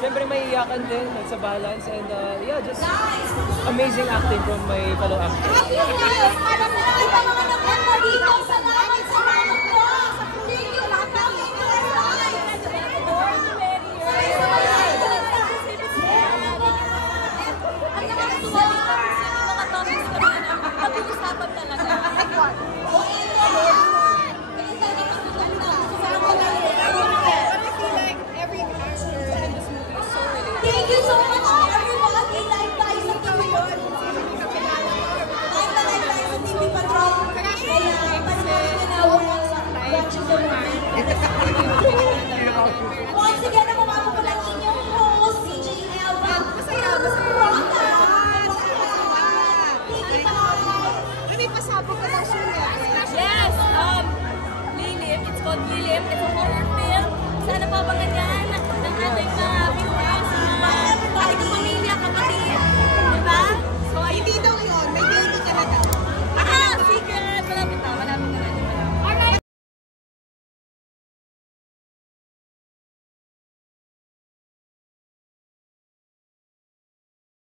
Siyempre may iyakan din sa balance and yeah, just amazing acting from my fellow actors. Happy New Year! Para sa lahat ng mga nagpunta dito, salamat sa mga ko! Thank you for coming to our lives! Ang nakakatuwa, mga topics ko rin ang pag-uusapan talaga. Thank you so much, everyone. Live tayo sa TV. Live tayo sa TV Patrol. Kaya, panoorin nyo na watch the movie. Once again, ako nga po pala inyong host, CJ Elva. Masaya. Thank you, bye. May pasabog ka ng suya. Yes, Lilim. It's called Lilim. It's a horror film. Sana po abangan yan ng ating